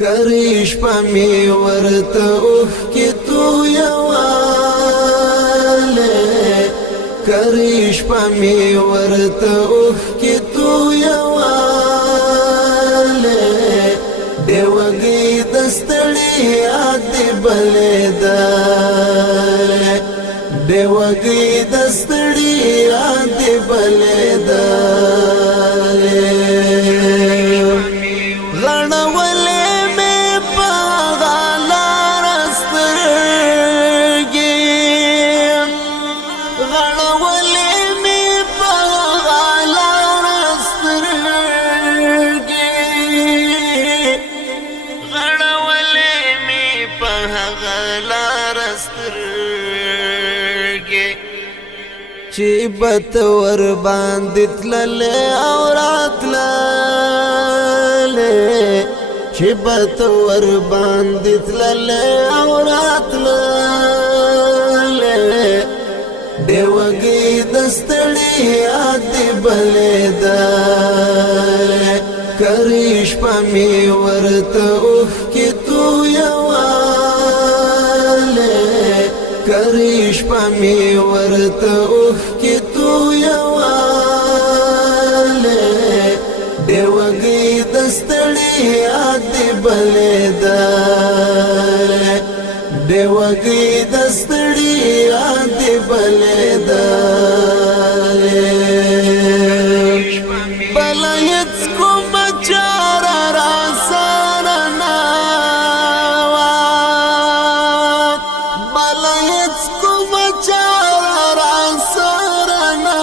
کریش پمی ورته اوخ کی تو یواله کریش پمی ورته اوخ کی تو یواله دیوګي دستړي یاد بلدا دیوګي دستړي یاد بلدا چې بت ور باندې تللې او راتللې چې بت ور باندې تللې او راتللې دیوګي دستړي یاد بلدا کریش پمی ورته اوخ کی تو یواله کریش پمی ورته اوخ کی تو یواله دیوګي دستړي یاد بلدا دیوګي دستړي یاد بلدا بلایت کوم چار را سرنا بلایت کوم چار را سرنا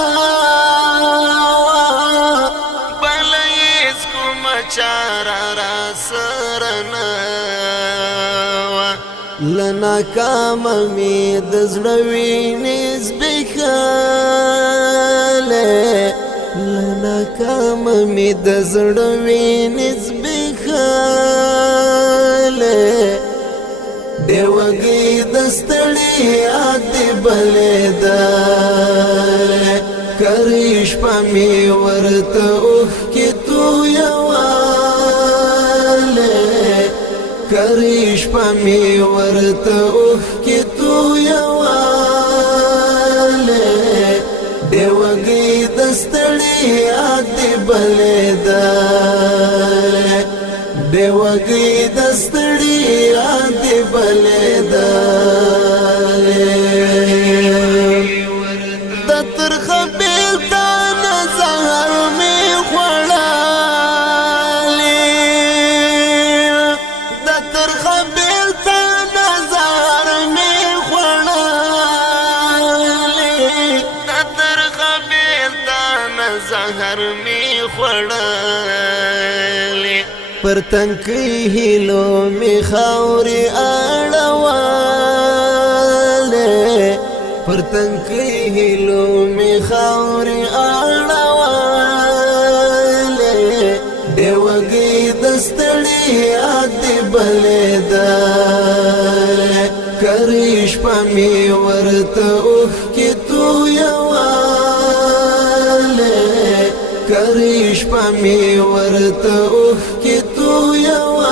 بلایت کوم چار را سرنا لنا کام می د زړوي نسبخاله لنا کام می د زړوي نسبخاله دیوګي دستړي یاد بلدا کریش پمی ورته اوخ کی تو یواله کریش پمی ورته اوخ کی تو یواله دیوګي دستړي یاد بلدا دیوګي دستړي یاد بلدا د ترخ بیل تا نظر می خړالې د ترخ بیل تا نظر می خړالې د ترخ بیل تا نظر می خړالې پر تنکی هیلو می خاوري اړواله پر تنکی هیلو می خاوري اړواله دیوګي دستړي یاد بلدا کریش پمی ورته اوخ کی تو یواله کریش پمی ورته اوخ کی تو یواله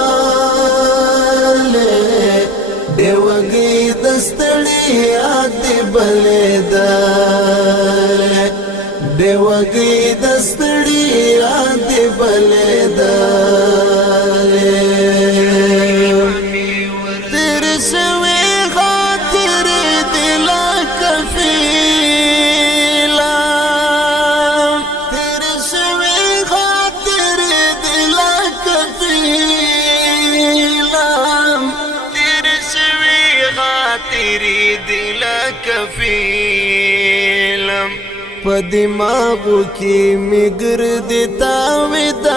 دیوګي دستړي یاد بلدا دیوګي دستړي یاد بلدا تیرے سوي خاطر دل کفیلا تیرے سوي خاطر دل کفیلا تیرے سوي خاطر دل کفیلا پدماغو کی مگرد تاویداله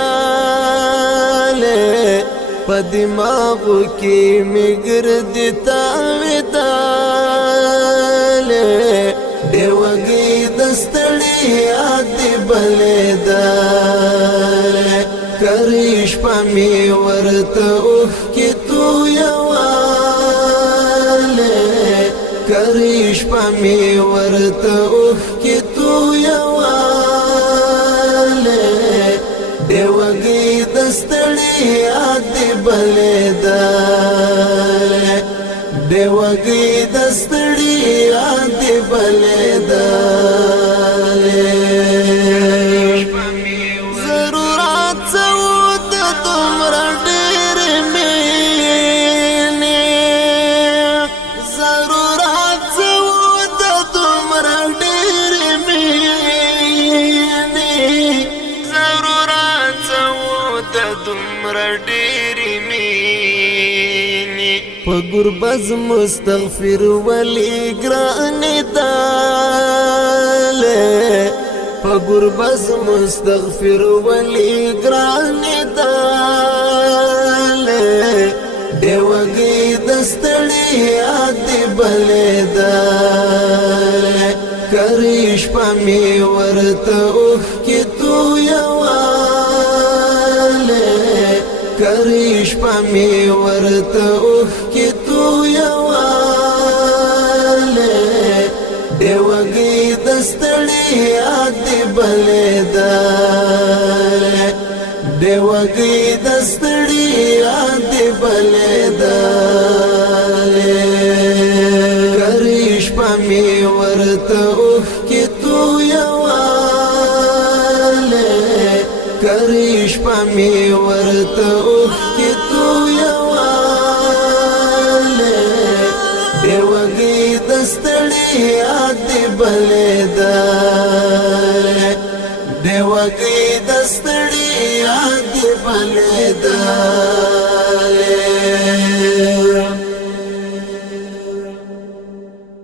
پدماغو کی مگرد تاویداله دیوګي دستړي یاد بلدا کریش پمی ورته اوخ کی تو یواله کریش پمی ورته اوخ کی تو یواله دیوګي دستړي یاد بلدا بلېدلې د وږي د ستړیا دې بلېدلې ضرورت څه و د دومره ډېرې مینې ضرورت څه و د دومره ډېرې مینې ضرورت څه و د دومره ډېرې مینې په ګربز مستغفر ولی ګرانې دالې په ګربز مستغفر ولی ګرانې دالې د وږي د ستړیا دې بلېدلې کرې شپه مې ورته اوښکې تویولې کرې شپه مې ورته اوښکې تویولې د وږي د ستړیا دې بلېدلې د وږي د ستړیا دې بلېدلې کرې شپه مې ورته اوښکې تویولې کرې شپه مې ورته اوښکې